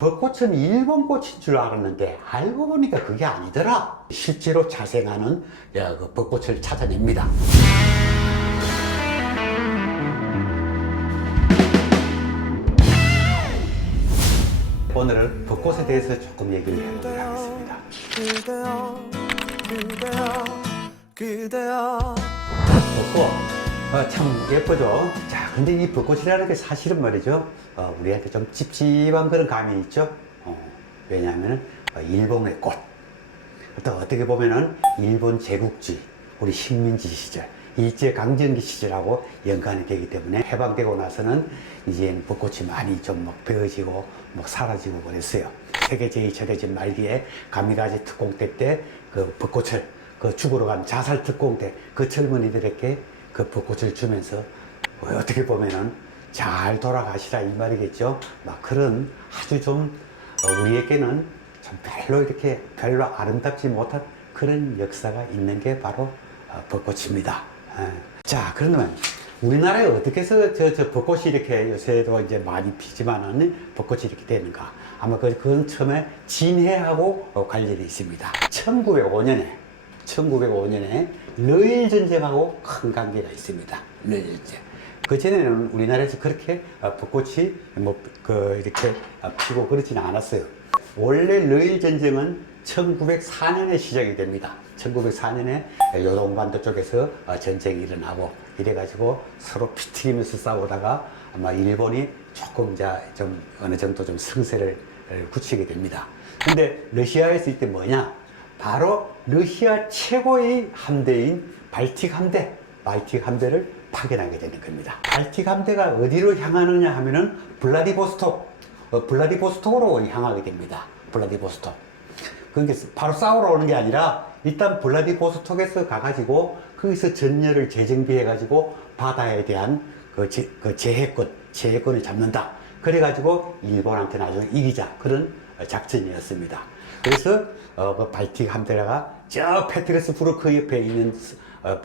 벚꽃은 일본 꽃인 줄 알았는데 알고 보니까 그게 아니더라. 실제로 자생하는 그 벚꽃을 찾아냅니다. 오늘은 벚꽃에 대해서 조금 얘기를 해보도록 하겠습니다. 벚꽃 참 예쁘죠. 자, 근데 이 벚꽃이라는 게 사실은 말이죠, 우리한테 좀 찝찝한 그런 감이 있죠. 왜냐하면 일본의 꽃, 또 어떻게 보면은 일본 제국주의, 우리 식민지 시절, 일제강점기 시절하고 연관이 되기 때문에 해방되고 나서는 이제 벚꽃이 많이 좀 막 베어지고 막 사라지고 그랬어요. 세계 제2차 대전 말기에 가미가제 특공대 때 그 벚꽃을, 그 죽으러 간 자살 특공대 그 젊은이들에게 그 벚꽃을 주면서 어떻게 보면은 잘 돌아가시라 이 말이겠죠. 막 그런 아주 좀 우리에게는 좀 별로 아름답지 못한 그런 역사가 있는 게 바로 벚꽃입니다. 자, 그러면 우리나라에 어떻게 해서 저 벚꽃이 이렇게 요새도 이제 많이 피지만은 벚꽃이 이렇게 되는가? 아마 그건 처음에 진해하고 관련이 있습니다. 1905년에 러일 전쟁하고 큰 관계가 있습니다. 러일 전쟁. 그 전에는 우리나라에서 그렇게 벚꽃이 이렇게 피고 그러지는 않았어요. 원래 러일 전쟁은 1904년에 시작이 됩니다. 1904년에 요동반도 쪽에서 전쟁이 일어나고 이래가지고 서로 피튀기면서 싸우다가 아마 일본이 조금 이제 좀 어느 정도 좀 승세를 굳히게 됩니다. 근데 러시아에 있을 때 뭐냐? 바로 러시아 최고의 함대인 발틱 함대를 파견하게 되는 겁니다. 발틱 함대가 어디로 향하느냐 하면은 블라디보스톡으로 향하게 됩니다. 블라디보스톡. 그게 바로 싸우러 오는 게 아니라 일단 블라디보스톡에서 가가지고 거기서 전열을 재정비해가지고 바다에 대한 제해권을 잡는다. 그래가지고 일본한테 나중에 이기자. 그런 작전이었습니다. 그래서 그 발틱 함대가 저 페트르스부르크 옆에 있는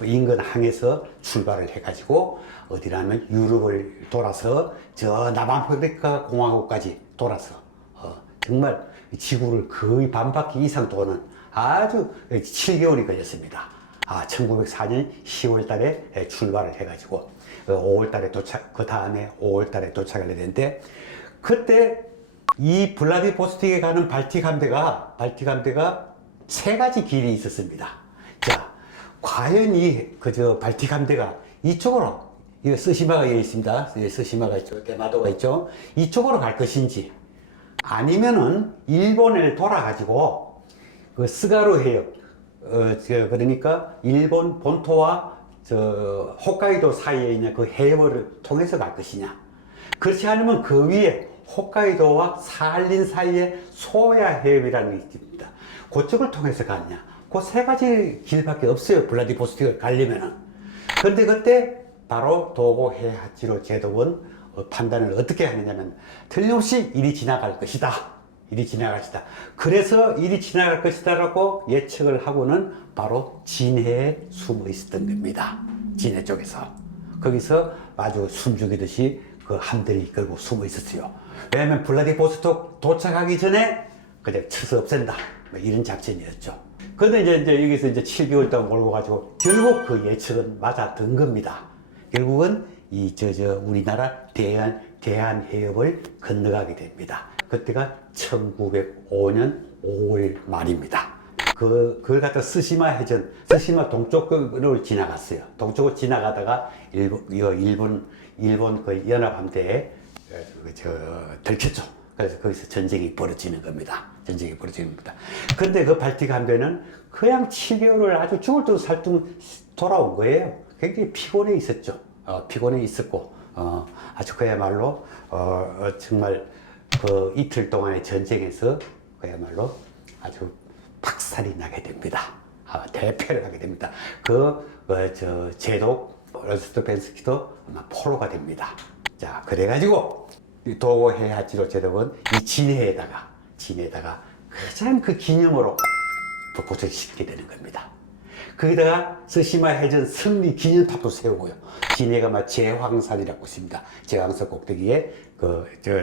인근 항에서 출발을 해가지고 어디라면 유럽을 돌아서 저 남아프리카 공화국까지 돌아서 정말 지구를 거의 반바퀴 이상 도는 아주 7개월이 걸렸습니다. 1904년 10월 달에 출발을 해가지고 5월 달에 그 다음에 5월 달에 도착을 했는데, 그때 이 블라디보스톡에 가는 발틱 함대가 세 가지 길이 있었습니다. 자, 과연 발틱 함대가 이쪽으로, 스시마가 여기 있습니다. 스시마가 있죠. 대마도가 있죠. 이쪽으로 갈 것인지, 아니면은 일본을 돌아가지고 그 스가루 해협, 그러니까 일본 본토와 홋카이도 사이에 있는 그 해협을 통해서 갈 것이냐. 그렇지 않으면 그 위에 홋카이도와 사할린 사이에 소야 해협이라는 게 있습니다. 그쪽을 통해서 갔냐. 그 세 가지 길밖에 없어요. 블라디보스톡을 가려면은. 그런데 그때 바로 도고 헤이하치로 제독은 판단을 어떻게 하느냐면 틀림없이 일이 지나갈 것이다. 그래서 일이 지나갈 것이다라고 예측을 하고는 바로 진해에 숨어 있었던 겁니다. 진해 쪽에서. 거기서 아주 숨죽이듯이 그 함대를 이끌고 숨어 있었어요. 왜냐하면 블라디보스톡 도착하기 전에 그냥 쳐서 없앤다. 이런 작전이었죠. 그런데 이제 여기서 이제 7개월 동안 몰고 가지고 결국 그 예측은 맞았던 겁니다. 결국은 우리나라 대한 해협을 건너가게 됩니다. 그때가 1905년 5월 말입니다. 그걸 갖다 스시마 동쪽으로 지나갔어요. 동쪽으로 지나가다가 일본 그 연합함대에 들켰죠. 그래서 거기서 전쟁이 벌어지는 겁니다. 그런데 그 발틱 함대는 그냥 7개월을 아주 죽을 듯 살듯 돌아온 거예요. 굉장히 피곤해 있었죠. 피곤해 있었고, 아주 그야말로, 정말 그 이틀 동안의 전쟁에서 그야말로 아주 박살이 나게 됩니다. 대패를 하게 됩니다. 제독 르스토벤스키도 아마 포로가 됩니다. 자, 그래가지고 도고 헤이하치로 제독은 이 진해에다가 가장 그 기념으로 벚꽃을 심게 되는 겁니다. 거기다가 스시마 해전 승리 기념탑도 세우고요. 진해가 막 제황산이라고 있습니다. 제황산 꼭대기에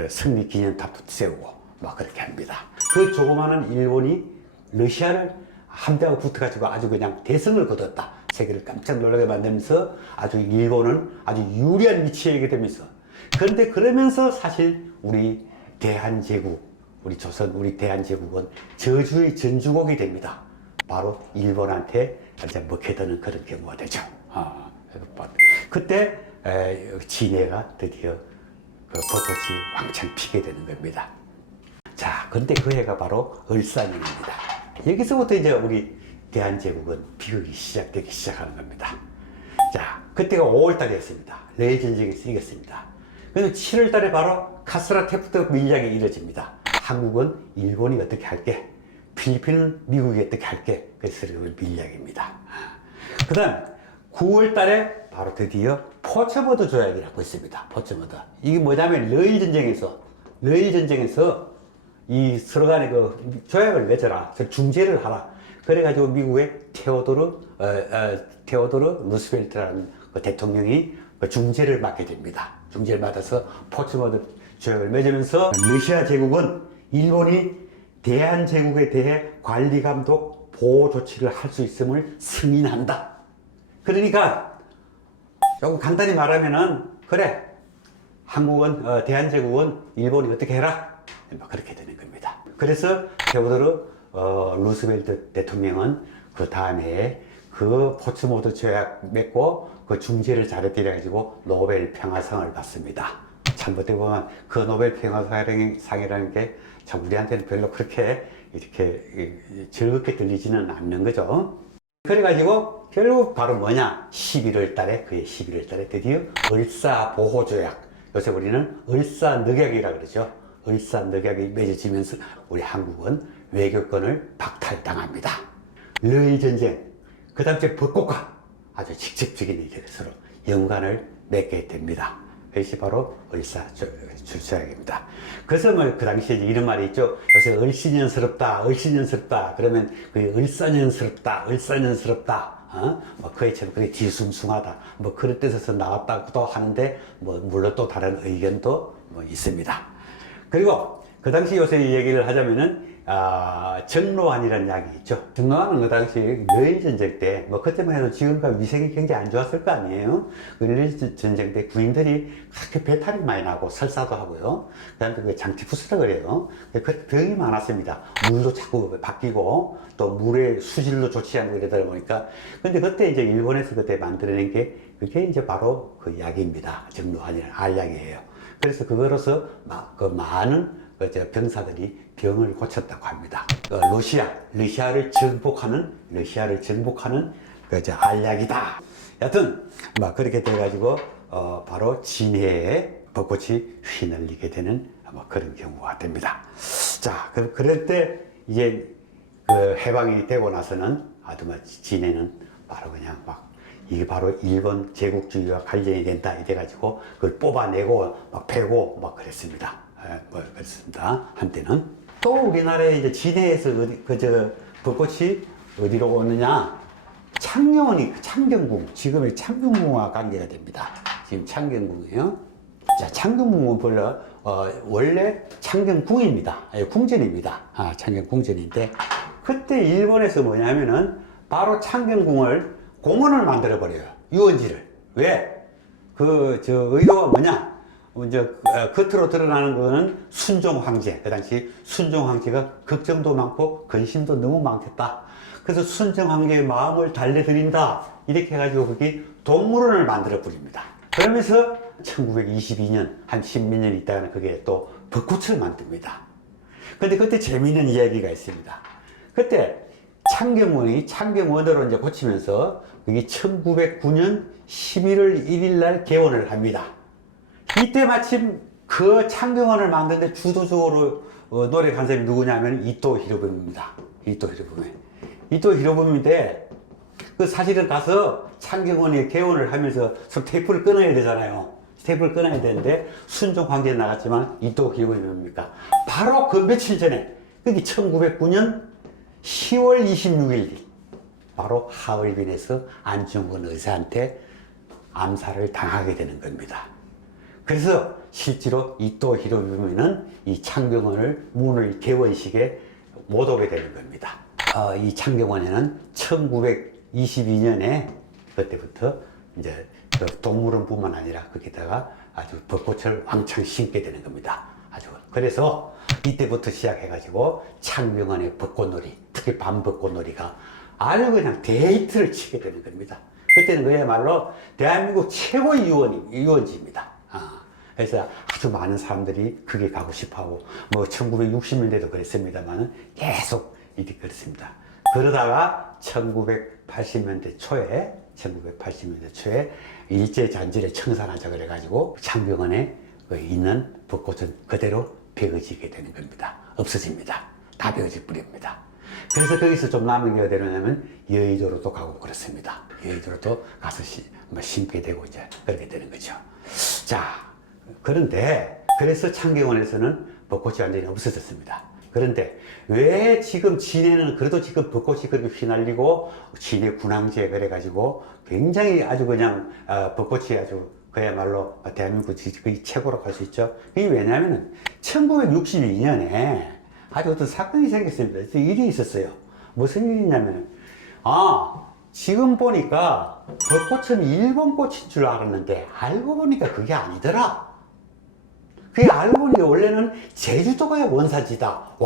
승리 기념탑도 세우고 뭐 그렇게 합니다. 그 조그마한 일본이 러시아를 함대하고 붙어가지고 아주 그냥 대승을 거뒀다. 세계를 깜짝 놀라게 만들면서 아주 일본은 아주 유리한 위치에 있게 되면서, 그런데 그러면서 사실 우리 대한제국, 우리 조선, 우리 대한제국은 저주의 전주곡이 됩니다. 바로 일본한테 이제 먹혀드는 그런 경우가 되죠. 그때 진해가 드디어 그 벚꽃이 왕창 피게 되는 겁니다. 자, 근데 그 해가 바로 을사년입니다. 여기서부터 이제 우리 대한제국은 비극이 시작되기 시작하는 겁니다. 자, 그때가 5월달이었습니다. 러일 전쟁이 이겼습니다. 그리고 7월달에 바로 카스라 테프트 밀약이 이뤄집니다. 한국은 일본이 어떻게 할게, 필리핀은 미국이 어떻게 할게, 그래서 밀약입니다. 그 다음 9월달에 바로 드디어 포츠머드 조약이라고 있습니다. 포츠머드. 이게 뭐냐면 러일 전쟁에서 이 서로 간에 그 조약을 맺어라. 중재를 하라. 그래가지고 미국의 테오도르 루스벨트라는 그 대통령이 그 중재를 맡게 됩니다. 중재를 맡아서 포츠머드 조약을 맺으면서 러시아 제국은 일본이 대한제국에 대해 관리 감독 보호 조치를 할 수 있음을 승인한다. 그러니까 조금 간단히 말하면은, 그래, 한국은 대한제국은 일본이 어떻게 해라, 그렇게 되는 겁니다. 그래서 테오도르 루스벨트 대통령은 그 다음에 그 포츠모드 조약 맺고 그 중재를 잘했더래 가지고 노벨 평화상을 받습니다. 참 어떻게 보면 그 노벨 평화상이라는 게 참 우리한테는 별로 그렇게 이렇게 즐겁게 들리지는 않는 거죠. 그래가지고 결국 바로 뭐냐, 11월 달에, 그해 11월 달에 드디어 을사보호조약, 요새 우리는 을사늑약이라 그러죠. 을사늑약이 맺어지면서 우리 한국은 외교권을 박탈당합니다. 러일 전쟁, 그 다음 주 벚꽃과 아주 직접적인 서로 연관을 맺게 됩니다. 그것이 바로 을사조약입니다. 그래서 뭐 그 당시에 이런 말이 있죠. 요새 을씨년스럽다, 을씨년스럽다. 그러면 그 을사년스럽다, 뭐 그애처럼 그게 뒤숭숭하다, 뭐 그런 뜻에서 나왔다고도 하는데, 뭐 물론 또 다른 의견도 뭐 있습니다. 그리고 그 당시 요새 얘기를 하자면은 정로환이라는 약이 있죠. 정로환은 그 당시 러일 전쟁 때, 뭐 그때만 해도 지금과 위생이 굉장히 안 좋았을 거 아니에요. 그 러일 전쟁 때 구인들이 그렇게 배탈이 많이 나고 설사도 하고요. 그 다음에 그 장티푸스라 그래요. 그 병이 많았습니다. 물도 자꾸 바뀌고 또 물의 수질도 좋지 않고 이러다 보니까. 근데 그때 이제 일본에서 그때 만들어낸 게 그게 이제 바로 그 약입니다. 정로환이라는 알약이에요. 그래서 그거로서 그 많은 병사들이 병을 고쳤다고 합니다. 러시아를 정복하는 알약이다. 여튼 뭐 그렇게 돼가지고 바로 진해에 벚꽃이 휘날리게 되는 뭐 그런 경우가 됩니다. 자, 그럴 때 이제 그 해방이 되고 나서는 진해는 바로 그냥 막 이게 바로 일본 제국주의와 관련이 된다 이래가지고 그걸 뽑아내고 막 패고 막 그랬습니다. 뭐 그랬습니다. 한때는. 또 우리나라에 이제 진해에서 벚꽃이 어디로 오느냐, 창경궁, 지금의 창경궁과 관계가 됩니다. 지금 창경궁이에요. 자, 창경궁은 원래 창경궁입니다. 궁전입니다. 창경궁전인데, 그때 일본에서 뭐냐면은 바로 창경궁을 공원을 만들어 버려요. 유원지를. 왜? 의도가 뭐냐? 겉으로 드러나는 거는 순종 황제. 그 당시 순종 황제가 걱정도 많고 근심도 너무 많겠다. 그래서 순종 황제의 마음을 달래드린다. 이렇게 해가지고 거기 동물원을 만들어 버립니다. 그러면서 1922년, 한 10몇 년 있다가는 그게 또 벚꽃을 만듭니다. 근데 그때 재미있는 이야기가 있습니다. 그때 창경원으로 이제 고치면서 그게 1909년 11월 1일 날 개원을 합니다. 이때 마침 그 창경원을 만드는데 주도적으로 노력한 사람이 누구냐면 이토 히로부미입니다. 이토 히로부미인데, 그 사실은 가서 창경원에 개원을 하면서 테이프를 끊어야 되잖아요. 테이프를 끊어야 되는데 순종 황제에 나갔지만 이토 히로부미입니까? 바로 그 며칠 전에, 그게 1909년 10월 26일 바로 하얼빈에서 안중근 의사한테 암살을 당하게 되는 겁니다. 그래서 실제로 이토 히로부미는 이 창경원을 문을 개원식에 못 오게 되는 겁니다. 이 창경원에는 1922년에 그때부터 이제 그 동물원뿐만 아니라 거기다가 아주 벚꽃을 왕창 심게 되는 겁니다. 아주 그래서 이때부터 시작해가지고 창경원의 벚꽃놀이, 특히 밤 벚꽃놀이가 아주 그냥 데이트를 치게 되는 겁니다. 그때는 그야말로 대한민국 최고의 유원지입니다. 그래서 아주 많은 사람들이 그게 가고 싶어하고, 뭐 1960년대도 그랬습니다만 계속 이렇게 그랬습니다. 그러다가 1980년대 초에 일제잔절에 청산하자 그래가지고 창경원에 있는 벚꽃은 그대로 베어지게 되는 겁니다. 없어집니다. 다 베어질 뿌립니다. 그래서 거기서 좀 남은 게 어디냐면 여의도로도 가고 그렇습니다. 여의도로도 가서 심게 되고 이제 그렇게 되는 거죠. 자, 그런데 그래서 창경원에서는 벚꽃이 완전히 없어졌습니다. 그런데 왜 지금 진해는 그래도 지금 벚꽃이 그렇게 휘날리고 진해 군항제 그래가지고 굉장히 아주 그냥 벚꽃이 아주 그야말로 대한민국 거의 최고로 갈 수 있죠. 이게 왜냐하면 1962년에 아주 어떤 사건이 생겼습니다. 일이 있었어요. 무슨 일이냐면 지금 보니까 벚꽃은 일본 꽃인 줄 알았는데 알고 보니까 그게 아니더라. 그게 알고 보니까 원래는 제주도가 원산지다.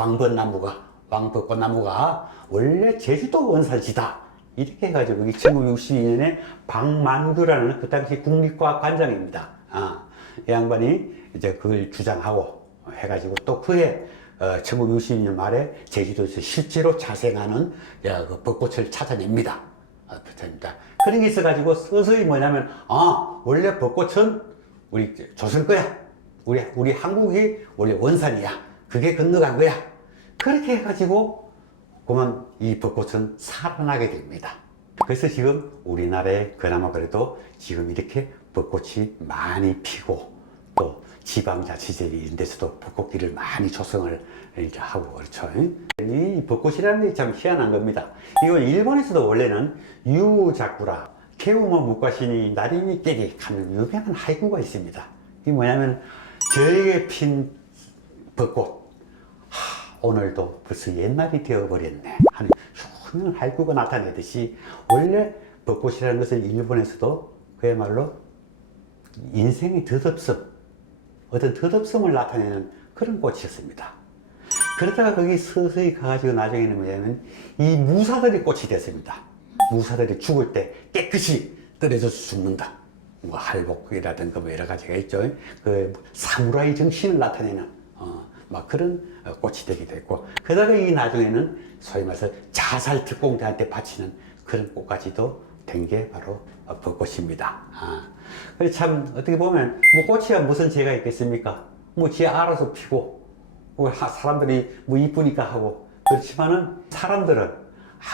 왕벚꽃나무가 원래 제주도 원산지다. 이렇게 해가지고 1962년에 박만규라는 그 당시 국립과학관장입니다. 이 양반이 이제 그걸 주장하고 해가지고 또 그해 1962년 말에 제주도에서 실제로 자생하는 그 벚꽃을 찾아냅니다. 그런 게 있어가지고 서서히 뭐냐면 원래 벚꽃은 우리 조선 거야. 우리 한국이 원래 원산이야. 그게 건너간 거야. 그렇게 해가지고 그러면 이 벚꽃은 살아나게 됩니다. 그래서 지금 우리나라에 그나마 그래도 지금 이렇게 벚꽃이 많이 피고 또 지방자치제 이런 데서도 벚꽃길을 많이 조성을 이제 하고 그렇죠. 이 벚꽃이라는 게 참 희한한 겁니다. 이거 일본에서도 원래는 유자쿠라 개우모 무과시니 나리미 깨리 하는 유명한 하이쿠가 있습니다. 이게 뭐냐면 저에게 핀 벚꽃 오늘도 벌써 옛날이 되어버렸네 하는 흉한 하이쿠가 나타내듯이 원래 벚꽃이라는 것은 일본에서도 그야말로 인생의 덧없음, 어떤 덧없음을 나타내는 그런 꽃이었습니다. 그러다가 거기 서서히 가가지고 나중에는 뭐냐면 이 무사들이 꽃이 됐습니다. 무사들이 죽을 때 깨끗이 떨어져서 죽는다. 뭐 할복이라든가 뭐 여러 가지가 있죠. 그 사무라이 정신을 나타내는 막 그런 꽃이 되기도 했고, 그러다가 이 나중에는 소위 말해서 자살 특공대한테 바치는 그런 꽃까지도 된 게 바로 벚꽃입니다. 그래서 참 어떻게 보면 뭐 꽃이야 무슨 죄가 있겠습니까? 뭐 지 알아서 피고 뭐 사람들이 뭐 이쁘니까 하고, 그렇지만은 사람들은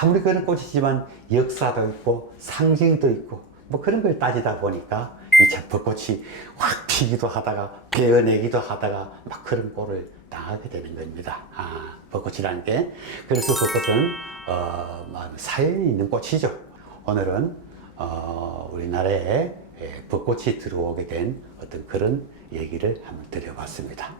아무리 그런 꽃이지만 역사도 있고 상징도 있고 뭐 그런 걸 따지다 보니까 이 참 벚꽃이 확 피기도 하다가 베어내기도 하다가 막 그런 꼴을 당하게 되는 겁니다. 벚꽃이라는 게. 그래서 벚꽃은 사연이 있는 꽃이죠. 오늘은 우리나라에 벚꽃이 들어오게 된 어떤 그런 얘기를 한번 드려봤습니다.